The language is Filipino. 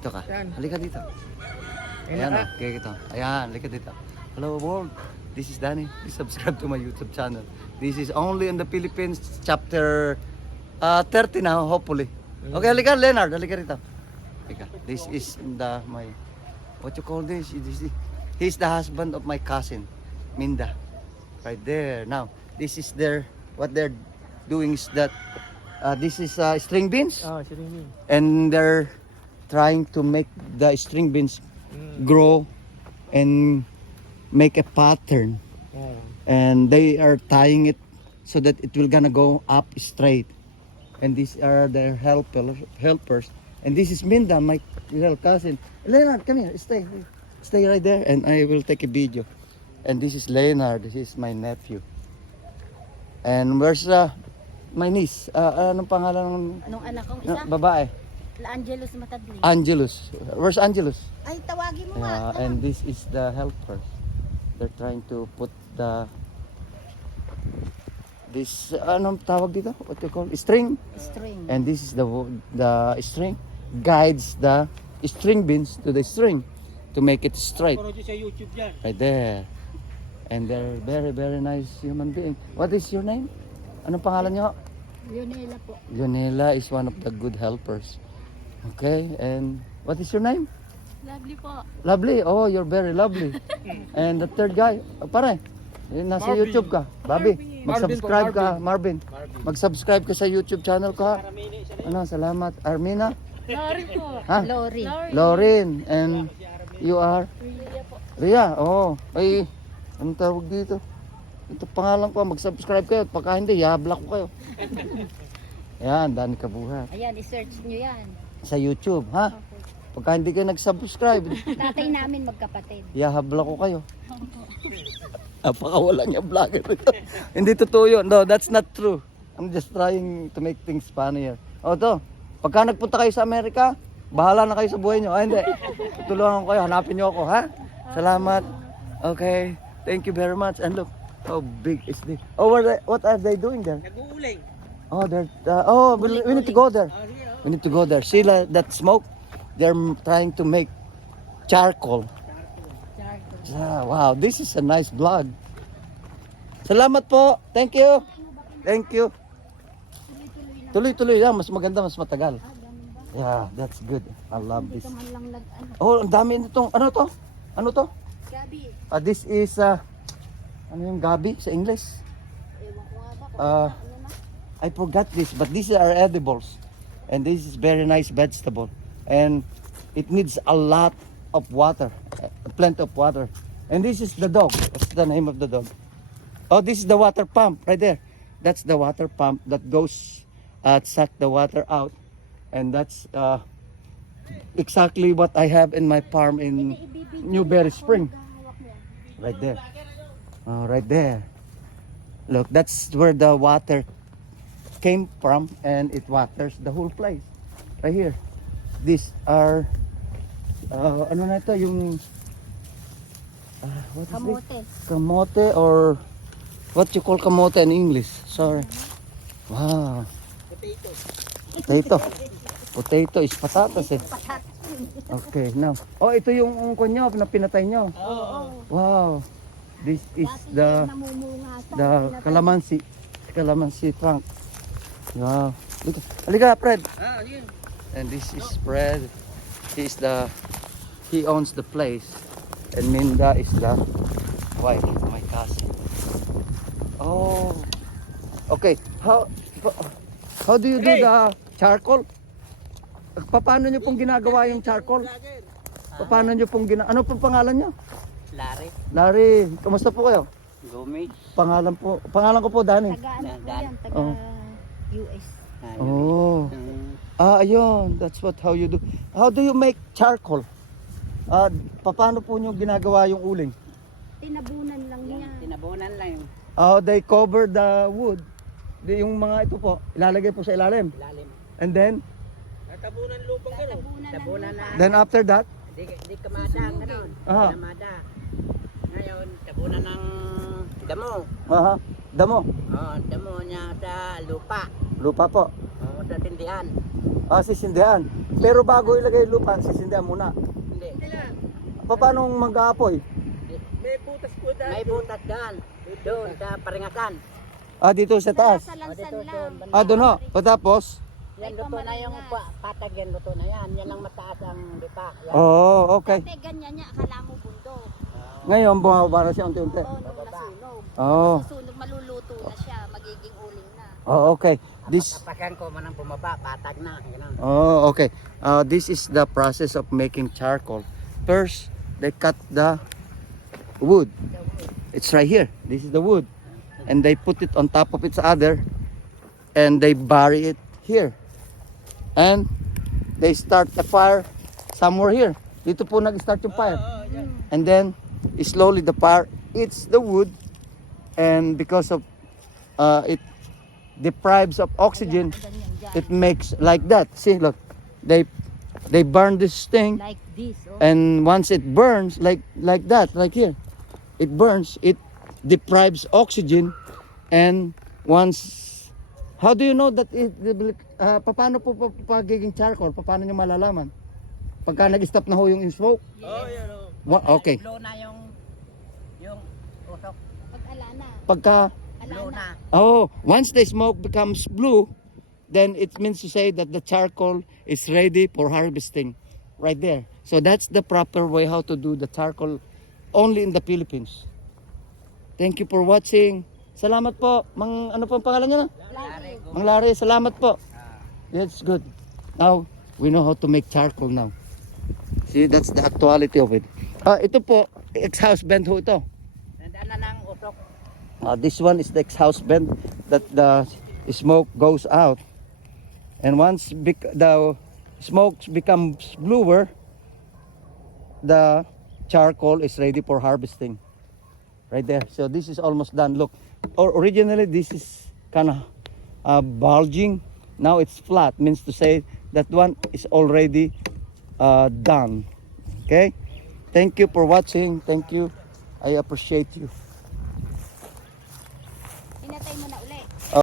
Dito ka. Saan? Halika dito. Ayan o. Kaya ito. Ayan, halika dito. Hello world. This is Danny. Please subscribe to my YouTube channel. This is only in the Philippines, chapter 30 now, hopefully. Okay, halika Leonard. Halika rito. Halika. This is my, what you call this? He's the husband of my cousin, Minda. Right there. Now, this is what they're doing is that, this is string beans. Oh, string bean. And they're trying to make the string beans grow and make a pattern, and they are tying it so that it will gonna go up straight. And these are their helpers, and this is Minda, my little cousin. Leonard, come here, stay right there, and I will take a video. And this is Leonard, this is my nephew. And where's my niece? Anong pangalan ng Anong anak kong isa? babae? La Angelus Matadli. Angelus. Where's Angelus? Ay, tawagin mo nga. And this is the helpers. They're trying to put this anong tawag dito? What you call string? String. And this is the string guides the string beans to the string to make it straight. Right there. And they're very very nice human being. What is your name? Anong pangalan niyo? Leonela po. Leonela is one of the good helpers. Okay, and what is your name? Lovely po. Lovely. Oh, you're very lovely. And the third guy, pare, nasa Marvin. YouTube ka. Bobby, mag-subscribe ka, Marvin. Mag-subscribe ka sa YouTube channel ko ha. Ano, salamat. Armina? Lori po. Ha? Lori. Lauren. And you are? Ria po. Ria. Oh, ay, anong tawag dito? Ito pangalan ko, mag-subscribe kayo. Pagka hindi, i-block ko kayo. Yan, Danny Kabuhat. Ayan, i-search nyo yan. Sa YouTube, ha? Pagka hindi kayo nag-subscribe, Tatay namin magkapatid. yahabla ko kayo. Napakawalang yung vlogger ito. Hindi totoo yun. No, that's not true. I'm just trying to make things funnier. O to, pagka nagpunta kayo sa Amerika, bahala na kayo sa buhay nyo. Ay, hindi. Tutulungan ko kayo. Hanapin nyo ako, ha? Salamat. Okay. Thank you very much. And look, how big is this? Oh, what are they doing there? Nag-uuling. Oh, we need to go there. We need to go there. See that smoke? They're trying to make charcoal. Yeah, wow, this is a nice vlog. Salamat po. Thank you. Thank you. Tuloy-tuloy lang. Mas maganda, mas matagal. Yeah, that's good. I love this. Ito man lang nag-ano. Oh, ang dami nitong, ano to? Ano to? Gabi. This is, ano yung gabi sa English? Ewan ko nga ba kung Uh, ano na. I forgot this, but these are edibles. And this is very nice vegetable. And it needs a lot of water, plenty of water. And this is the dog. What's the name of the dog? Oh, this is the water pump right there. That's the water pump that goes, suck the water out. And that's exactly what I have in my farm in Newberry Spring. Right there. Oh, right there. Look, that's where the water came from, and it waters the whole place. Right here. These are, ano na ito, yung, what is this? Kamote. Kamote, or what you call kamote in English? Sorry. Wow. Potato. Potato is patatas eh. Okay, now. Oh, ito yung ungkon nyo na pinatay nyo. Wow. This is the calamansi trunk. Wow. Look. Halika, Fred. And this is Fred. He owns the place. And Minda is the wife of my cousin. Oh. Okay. How do you do the charcoal? Paano nyo pong ginagawa yung charcoal? Paano nyo pong ano pong pangalan nyo? Larry. Kamusta po kayo? Gumi. Pangalan ko po Danny. Taga ano po yan? Taga Oh. US. Oh. Ayun. That's how you do. How do you make charcoal? Paano po nyo ginagawa yung uling? Tinabunan lang niya. Tinabunan lang yung They cover the wood. Yung mga ito po, ilalagay po sa ilalim. lalim. And then, Tabunan lupang gano'n. Tabunan na. then after that, Di kamada ang gano'n. Aha. Kamada. Ngayon, tabunan ng damo. damo. Oh, damo niya sa lupa. Lupa po. Oh, sa tindihan. Sisindihan. Pero bago ilagay yung lupa, sisindihan muna. Hindi. Paano mag-aapoy? May butas dyan. Doon sa paringasan. Dito sa taas. Sa lansan dito, lang. doon, Doon ho. Patapos? Yan, luto na yung patag yan, luto na yan. Yan ang mataas ang lipa. Yan. Okay. Dati ganyan niya, akala mo bundok. Ngayon, bumaba na siya unti-unti. Oo, nung nasunog. Oh. Nasunog, maluluto na siya, magiging uling na. Okay. This Tapakan ko manang bumaba, patag na. Ganun. okay. This is the process of making charcoal. First, they cut the wood. It's right here. This is the wood. And they put it on top of each other and they bury it here. And they start a fire somewhere here. Dito po nag-start yung fire. And then slowly the fire eats the wood, and because of it deprives of oxygen, Ganyan dyan. it makes like that. See, look. They burn this thing, Like this, oh. and once it burns like that, like here, it burns, it deprives oxygen, and once, how do you know that it paano po pagiging charcoal? Paano niyo malalaman? Pagka nag-stop na ho yung smoke? Okay. Blow na yung usok. Pag-ala na. Pagka Ala Blow na. na. once the smoke becomes blue, then it means to say that the charcoal is ready for harvesting right there. So that's the proper way how to do the charcoal only in the Philippines. Thank you for watching. Salamat po. Ano po ang pangalan niyo? Mang Larry, salamat po. That's good. Now, we know how to make charcoal now. See, that's the actuality of it. Ito po, ex-house bend ho ito. Nandaan na ng usok. This one is the ex-house bend that the smoke goes out. And once the smoke becomes bluer, the charcoal is ready for harvesting. Right there. So this is almost done. Look, originally this is kind of bulging. Now it's flat. Means to say that one is already done. Okay. Thank you for watching. Thank you. I appreciate you.